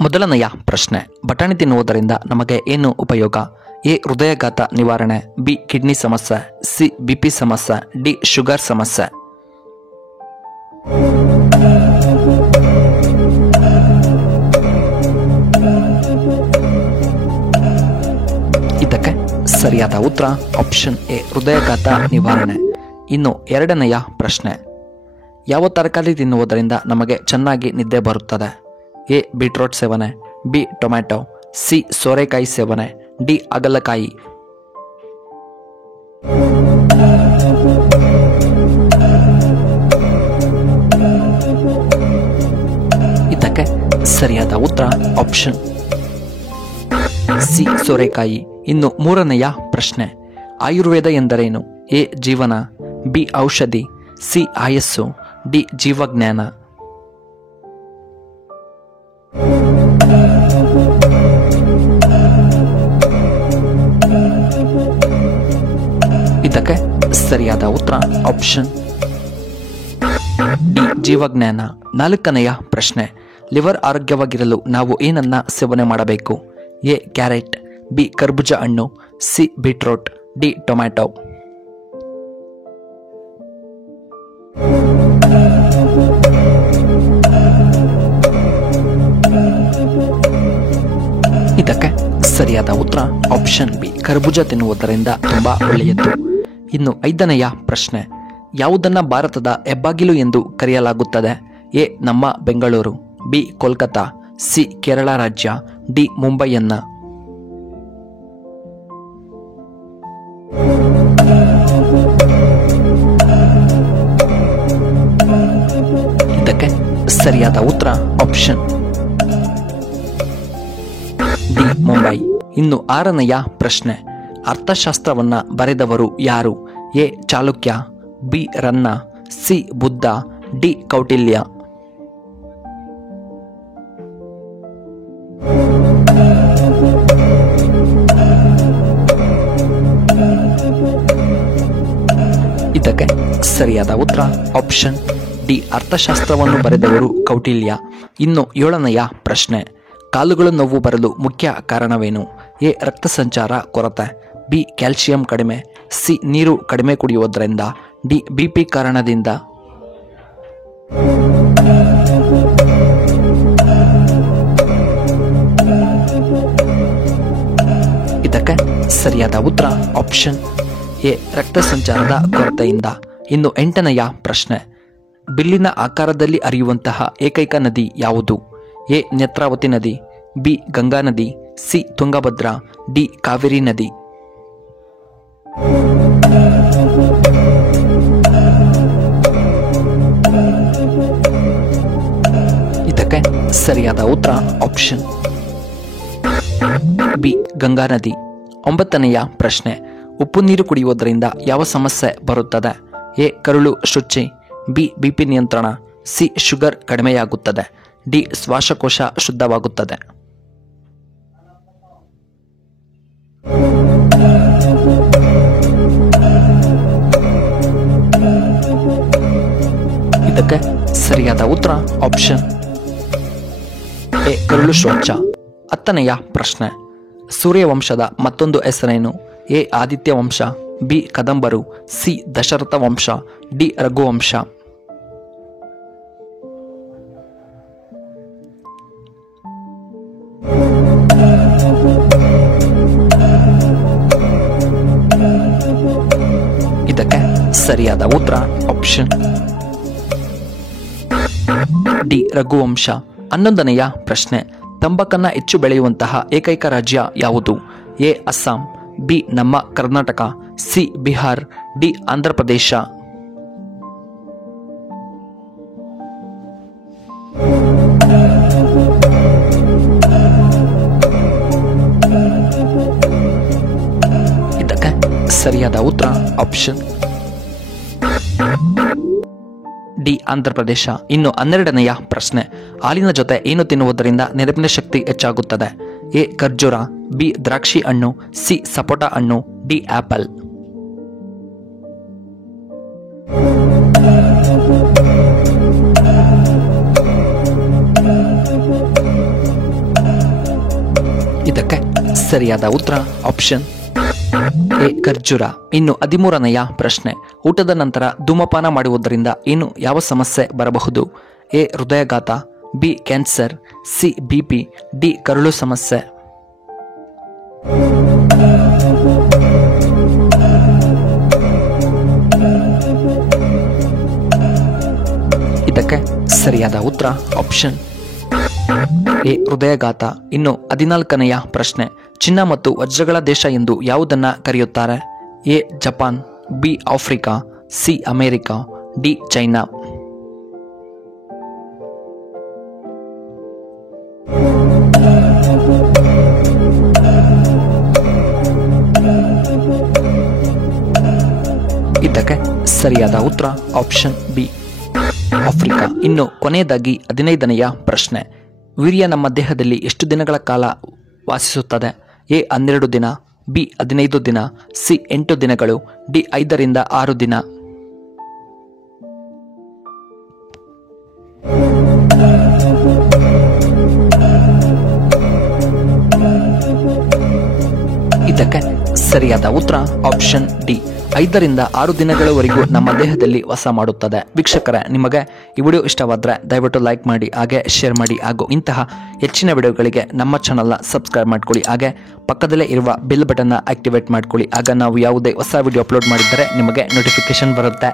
ಮೊದಲನೆಯ ಪ್ರಶ್ನೆ, ಬಟಾಣಿ ತಿನ್ನುವುದರಿಂದ ನಮಗೆ ಏನು ಉಪಯೋಗ? ಎ. ಹೃದಯಾಘಾತ ನಿವಾರಣೆ, ಬಿ. ಕಿಡ್ನಿ ಸಮಸ್ಯೆ, ಸಿ. ಬಿಪಿ ಸಮಸ್ಯೆ, ಡಿ. ಶುಗರ್ ಸಮಸ್ಯೆ. ಇದಕ್ಕೆ ಸರಿಯಾದ ಉತ್ತರ ಆಪ್ಷನ್ ಎ, ಹೃದಯಾಘಾತ ನಿವಾರಣೆ. ಇನ್ನು ಎರಡನೆಯ ಪ್ರಶ್ನೆ, ಯಾವ ತರಕಾರಿ ತಿನ್ನುವುದರಿಂದ ನಮಗೆ ಚೆನ್ನಾಗಿ ನಿದ್ದೆ ಬರುತ್ತದೆ? ಎ. ಬೀಟ್ರೋಟ್ ಸೇವನೆ, ಬಿ. Tomato, C. ಸೋರೆಕಾಯಿ ಸೇವನೆ, ಡಿ. ಹಾಗಲಕಾಯಿ. ಇದಕ್ಕೆ ಸರಿಯಾದ ಉತ್ತರ ಆಪ್ಷನ್ ಸಿ, ಸೋರೆಕಾಯಿ. ಇನ್ನು ಮೂರನೆಯ ಪ್ರಶ್ನೆ, ಆಯುರ್ವೇದ ಎಂದರೇನು? ಎ. ಜೀವನ, ಬಿ. ಔಷಧಿ, ಸಿ. ಆಯಸ್ಸು, ಡಿ. ಜೀವಜ್ಞಾನ. ಇದಕ್ಕೆ ಸರಿಯಾದ ಉತ್ತರ ಆಪ್ಷನ್ ಡಿ. ಜೀವಜ್ಞಾನ. ನಾಲ್ಕನೆಯ ಪ್ರಶ್ನೆ, ಲಿವರ್ ಆರೋಗ್ಯವಾಗಿರಲು ನಾವು ಏನನ್ನ ಸೇವನೆ ಮಾಡಬೇಕು? ಎ. Carrot, B. ಕರ್ಬೂಜ ಹಣ್ಣು, ಸಿ. Beetroot, D. ಟೊಮ್ಯಾಟೊ. ಇದಕ್ಕೆ ಸರಿಯಾದ ಉತ್ತರ ಆಪ್ಷನ್ ಬಿ, ಕರ್ಬೂಜ ತಿನ್ನುವುದರಿಂದ ತುಂಬಾ ಒಳ್ಳೆಯದು. ಇನ್ನು ಐದನೆಯ ಪ್ರಶ್ನೆ, ಯಾವುದನ್ನ ಭಾರತದ ಹೆಬ್ಬಾಗಿಲು ಎಂದು ಕರೆಯಲಾಗುತ್ತದೆ? ಎ. ನಮ್ಮ ಬೆಂಗಳೂರು, ಬಿ. ಕೋಲ್ಕತಾ, ಸಿ. ಕೇರಳ ರಾಜ್ಯ, ಡಿ. ಮುಂಬೈಯನ್ನ. ಇದಕ್ಕೆ ಸರಿಯಾದ ಉತ್ತರ ಆಪ್ಷನ್ ಡಿ. ಮುಂಬೈ. ಇನ್ನು ಆರನೆಯ ಪ್ರಶ್ನೆ, ಅರ್ಥಶಾಸ್ತ್ರವನ್ನ ಬರೆದವರು ಯಾರು? A. Chalukya, B. Ranna, C. Buddha, D. Kautilya. ಇದಕ್ಕೆ ಸರಿಯಾದ ಉತ್ತರ ಆಪ್ಷನ್ ಡಿ, ಅರ್ಥಶಾಸ್ತ್ರವನ್ನು ಬರೆದವರು ಕೌಟಿಲ್ಯ. ಇನ್ನು ಏಳನೆಯ ಪ್ರಶ್ನೆ, ಕಾಲುಗಳು ನೋವು ಬರಲು ಮುಖ್ಯ ಕಾರಣವೇನು? ಎ. ರಕ್ತ ಸಂಚಾರ ಕೊರತೆ, ಬಿ. ಕ್ಯಾಲ್ಸಿಯಂ ಕಡಿಮೆ, ಸಿ. ನೀರು ಕಡಿಮೆ ಕುಡಿಯುವುದರಿಂದ, ಡಿ. ಬಿಪಿ ಕಾರಣದಿಂದ. ಇದಕ್ಕೆ ಸರಿಯಾದ ಉತ್ತರ ಆಪ್ಷನ್ ಎ, ರಕ್ತ ಸಂಚಾರದ ಕೊರತೆಯಿಂದ. ಇನ್ನು ಎಂಟನೆಯ ಪ್ರಶ್ನೆ, ಬಿಲ್ಲಿನ ಆಕಾರದಲ್ಲಿ ಹರಿಯುವಂತಹ ಏಕೈಕ ನದಿ ಯಾವುದು? ಎ. ನೇತ್ರಾವತಿ ನದಿ, ಬಿ. ಗಂಗಾ ನದಿ, ಸಿ. ತುಂಗಭದ್ರಾ, ಡಿ. ಕಾವೇರಿ ನದಿ. ಇದಕ್ಕೆ ಸರಿಯಾದ ಉತ್ತರ ಆಪ್ಷನ್ ಬಿ. ಗಂಗಾ ನದಿ. ಒಂಬತ್ತನೆಯ ಪ್ರಶ್ನೆ, ಉಪ್ಪು ನೀರು ಕುಡಿಯುವುದರಿಂದ ಯಾವ ಸಮಸ್ಯೆ ಬರುತ್ತದೆ? ಎ. ಕರುಳು ಶುಚಿ, ಬಿ. ಬಿಪಿ ನಿಯಂತ್ರಣ, ಸಿ. ಶುಗರ್ ಕಡಿಮೆಯಾಗುತ್ತದೆ, ಡಿ. ಶ್ವಾಸಕೋಶ ಶುದ್ಧವಾಗುತ್ತದೆ. ಇದಕ್ಕೆ ಸರಿಯಾದ ಉತ್ತರ ಆಪ್ಷನ್ ಎ. ಕರುಳು ಶೌಚ. ಹತ್ತನೆಯ ಪ್ರಶ್ನೆ, ಸೂರ್ಯವಂಶದ ಮತ್ತೊಂದು ಹೆಸರೇನು? ಎ. ಆದಿತ್ಯ ವಂಶ, ಬಿ. ಕದಂಬರು, ಸಿ. ದಶರಥ ವಂಶ, ಡಿ. ರಘುವಂಶ. ಇದಕ್ಕೆ ಸರಿಯಾದ ಉತ್ತರ ಆಪ್ಷನ್ ಡಿ. ರಘುವಂಶ. 11ನೆಯ ಪ್ರಶ್ನೆ, ತಂಬಾಕನ್ನ ಹೆಚ್ಚು ಬೆಳೆಯುವಂತಹ ಏಕೈಕ ರಾಜ್ಯ ಯಾವುದು? ಎ. ಅಸ್ಸಾಂ, ಬಿ. ನಮ್ಮ ಕರ್ನಾಟಕ, ಸಿ. ಬಿಹಾರ್, ಡಿ. ಆಂಧ್ರ ಪ್ರದೇಶ. ಇದಕ್ಕೆ ಸರಿಯಾದ ಉತ್ತರ ಆಪ್ಷನ್ ಡಿ. ಆಂಧ್ರ ಪ್ರದೇಶ. ಇನ್ನು 12ನೆಯ ಪ್ರಶ್ನೆ, ಹಾಲಿನ ಜೊತೆ ಏನು ತಿನ್ನುವುದರಿಂದ ನೆನಪಿನ ಶಕ್ತಿ ಹೆಚ್ಚಾಗುತ್ತದೆ? ಎ. ಖರ್ಜೂರ, ಬಿ. ದ್ರಾಕ್ಷಿ ಹಣ್ಣು, ಸಿ. ಸಪೋಟ ಹಣ್ಣು, ಡಿ. ಆಪಲ್. ಇದಕ್ಕೆ ಸರಿಯಾದ ಉತ್ತರ ಆಪ್ಷನ್ ಎ ಖರ್ಜೂರ. ಇನ್ನು 13ನೆಯ ಪ್ರಶ್ನೆ, ಊಟದ ನಂತರ ಧೂಮಪಾನ ಮಾಡುವುದರಿಂದ ಯಾವ ಸಮಸ್ಯೆ ಬರಬಹುದು? ಎ ಹೃದಯಾಘಾತ, B cancer, C BP, D ಕರುಳು ಸಮಸ್ಯೆ. ಇದಕ್ಕೆ ಸರಿಯಾದ ಉತ್ತರ ಆಪ್ಷನ್ ಎ ಹೃದಯಾಘಾತ. ಇನ್ನು 14ನೆಯ ಪ್ರಶ್ನೆ, ಚಿನ್ನ ಮತ್ತು ವಜ್ರಗಳ ದೇಶ ಎಂದು ಯಾವುದನ್ನ ಕರೆಯುತ್ತಾರೆ? A Japan, B Africa, C America, D China. ಇದಕ್ಕೆ ಸರಿಯಾದ ಉತ್ತರ ಆಪ್ಷನ್ ಬಿ ಆಫ್ರಿಕಾ. ಇನ್ನು ಕೊನೆಯದಾಗಿ 15ನೆಯ ಪ್ರಶ್ನೆ, ವೀರ್ಯ ನಮ್ಮ ದೇಹದಲ್ಲಿ ಎಷ್ಟು ದಿನಗಳ ಕಾಲ ವಾಸಿಸುತ್ತದೆ? ಎ 12 ದಿನ, ಬಿ 15 ದಿನ, ಸಿ 8 ದಿನಗಳು, ಡಿ 5 ರಿಂದ 6 ದಿನ. ಇದಕ್ಕೆ ಸರಿಯಾದ ಉತ್ತರ ಆಪ್ಷನ್ ಡಿ 5 ರಿಂದ 6 ದಿನಗಳವರೆಗೂ ನಮ್ಮ ದೇಹದಲ್ಲಿ ವಾಸ ಮಾಡುತ್ತದೆ. ವೀಕ್ಷಕರೇ, ನಿಮಗೆ ಈ ವಿಡಿಯೋ ಇಷ್ಟವಾದರೆ ದಯವಿಟ್ಟು ಲೈಕ್ ಮಾಡಿ, ಹಾಗೆ ಶೇರ್ ಮಾಡಿ, ಹಾಗೂ ಇಂತಹ ಹೆಚ್ಚಿನ ವಿಡಿಯೋಗಳಿಗೆ ನಮ್ಮ ಚಾನಲ್ನ ಸಬ್ಸ್ಕ್ರೈಬ್ ಮಾಡ್ಕೊಳ್ಳಿ. ಹಾಗೆ ಪಕ್ಕದಲ್ಲೇ ಇರುವ ಬೆಲ್ ಬಟನ್ನ ಆಕ್ಟಿವೇಟ್ ಮಾಡ್ಕೊಳ್ಳಿ. ಆಗ ನಾವು ಯಾವುದೇ ಹೊಸ ವಿಡಿಯೋ ಅಪ್ಲೋಡ್ ಮಾಡಿದ್ದರೆ ನಿಮಗೆ ನೋಟಿಫಿಕೇಶನ್ ಬರುತ್ತೆ.